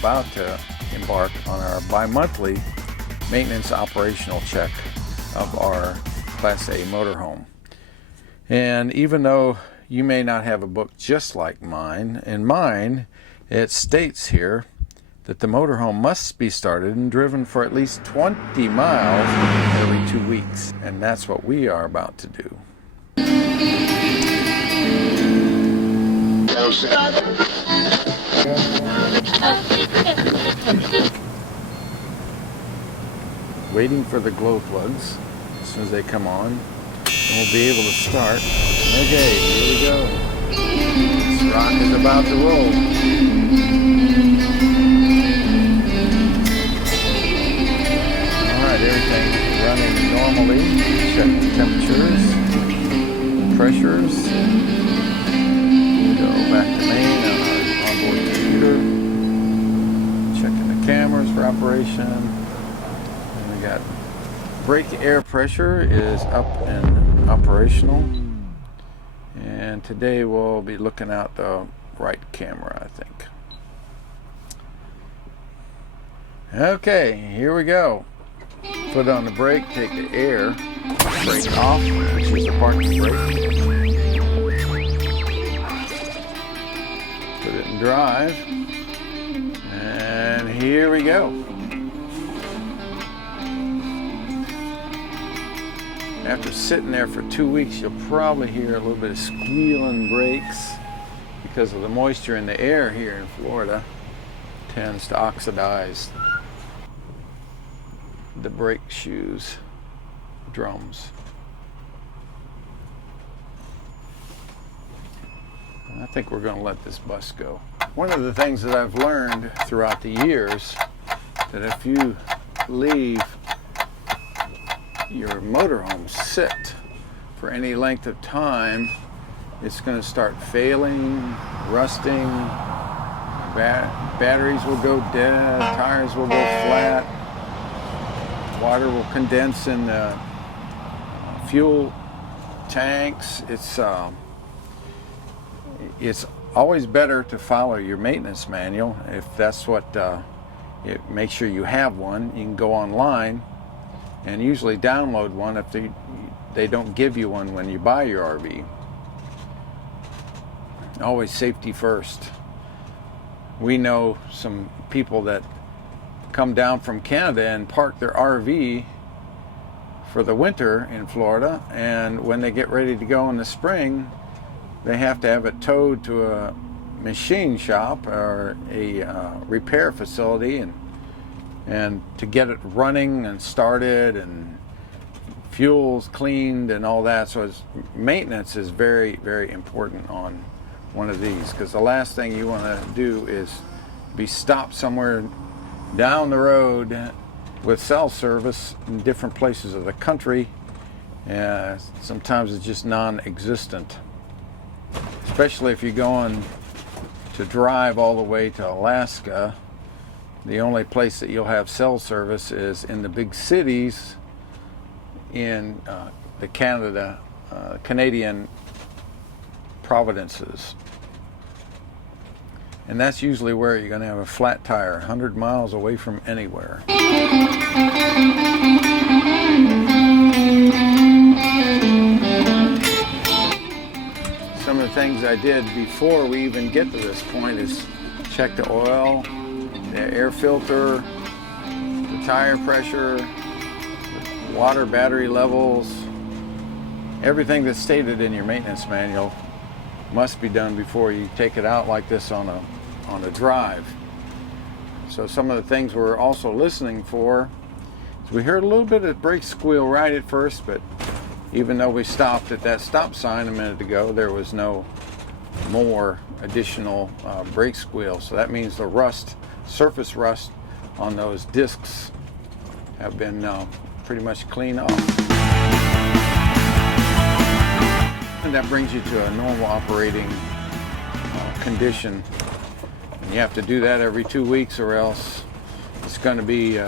about to embark on our bi-monthly maintenance operational check of our Class A motorhome. And even though you may not have a book just like mine, in mine it states here that the motorhome must be started and driven for at least 20 miles every 2 weeks. And that's what we are about to do. Waiting for the glow plugs. As soon as they come on, we'll be able to start. Okay, here we go. This rock is about to roll. Alright, everything running normally. Check the temperatures, pressures. Go back to main on our onboard computer. Checking the cameras for operation. And we got brake air pressure is up and operational. And today we'll be looking at the right camera, I think. Okay, here we go. Put on the brake, take the air brake off, which is the parking brake. Put it in drive. And here we go. After sitting there for 2 weeks, you'll probably hear a little bit of squealing brakes because of the moisture in the air here in Florida tends to oxidize the brake shoes, drums. And I think we're going to let this bus go. One of the things that I've learned throughout the years, that if you leave your motorhome sit for any length of time, it's going to start failing, rusting, batteries will go dead, tires will go flat, water will condense in the fuel tanks. It's always better to follow your maintenance manual. If that's what, make sure you have one. You can go online and usually download one if they don't give you one when you buy your RV. Always safety first. We know some people that come down from Canada and park their RV for the winter in Florida, and when they get ready to go in the spring, they have to have it towed to a machine shop or a repair facility, and to get it running and started and fuels cleaned and all that. So maintenance is very, very important on one of these, because the last thing you want to do is be stopped somewhere down the road with cell service in different places of the country. Sometimes it's just non-existent, especially if you're going to drive all the way to Alaska. The only place that you'll have cell service is in the big cities in the Canadian provinces. And that's usually where you're going to have a flat tire, 100 miles away from anywhere. Some of the things I did before we even get to this point is check the oil, the air filter, the tire pressure, the water, battery levels. Everything that's stated in your maintenance manual must be done before you take it out like this on a drive. So some of the things we're also listening for is we heard a little bit of brake squeal right at first, but even though we stopped at that stop sign a minute ago, there was no more additional brake squeal. So that means the rust, surface rust on those discs have been pretty much cleaned off. And that brings you to a normal operating condition. And you have to do that every 2 weeks, or else it's going to be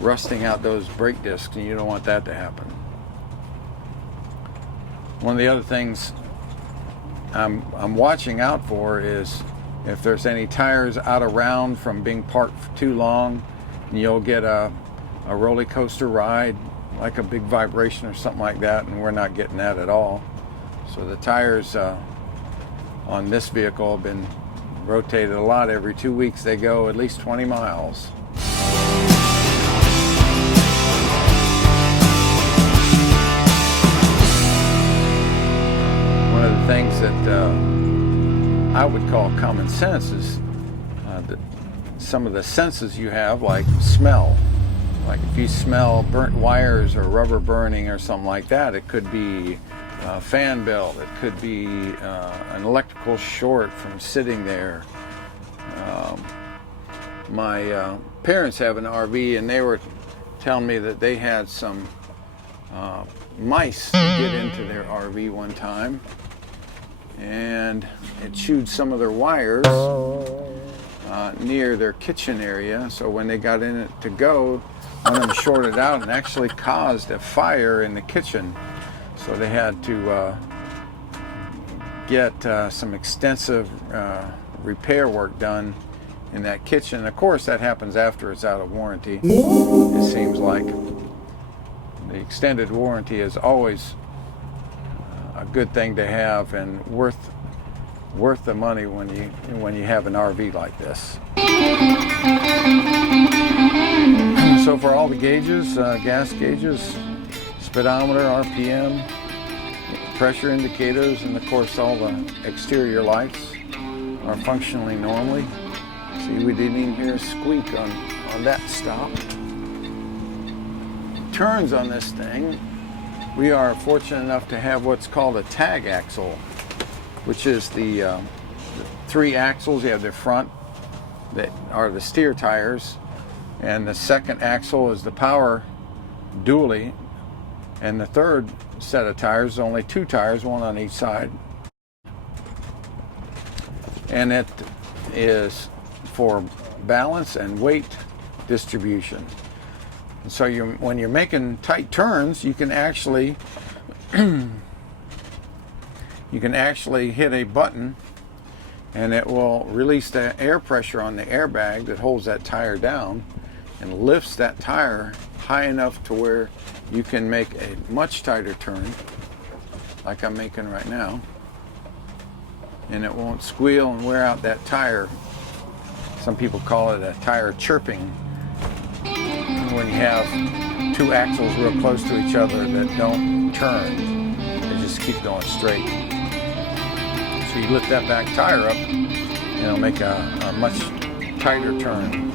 rusting out those brake discs, and you don't want that to happen. One of the other things I'm watching out for is If there's any tires out of round from being parked for too long, you'll get a roller coaster ride, like a big vibration or something like that, and we're not getting that at all. So the tires on this vehicle have been rotated a lot. Every 2 weeks they go at least 20 miles. One of the things that I would call common sense is some of the senses you have, like smell. Like if you smell burnt wires or rubber burning or something like that, it could be a fan belt, it could be an electrical short from sitting there. My parents have an RV, and they were telling me that they had some mice get into their RV one time, and it chewed some of their wires near their kitchen area. So when they got in it to go, one of them shorted out and actually caused a fire in the kitchen. So they had to get some extensive repair work done in that kitchen. Of course, that happens after it's out of warranty. It seems like the extended warranty is always a good thing to have and worth the money when you have an RV like this. So for all the gauges, gas gauges, speedometer, RPM, pressure indicators, and of course all the exterior lights are functioning normally. See, we didn't even hear a squeak on that stop. Turns on this thing, we are fortunate enough to have what's called a tag axle, which is the 3 axles. You have the front that are the steer tires, and the second axle is the power dually, and the third set of tires, only 2 tires, one on each side, and it is for balance and weight distribution. And so when you're making tight turns, you can actually hit a button, and it will release the air pressure on the airbag that holds that tire down and lifts that tire high enough to where you can make a much tighter turn, like I'm making right now, and it won't squeal and wear out that tire. Some people call it a tire chirping, when you have 2 axles real close to each other that don't turn, they just keep going straight. So you lift that back tire up, and it'll make a much tighter turn.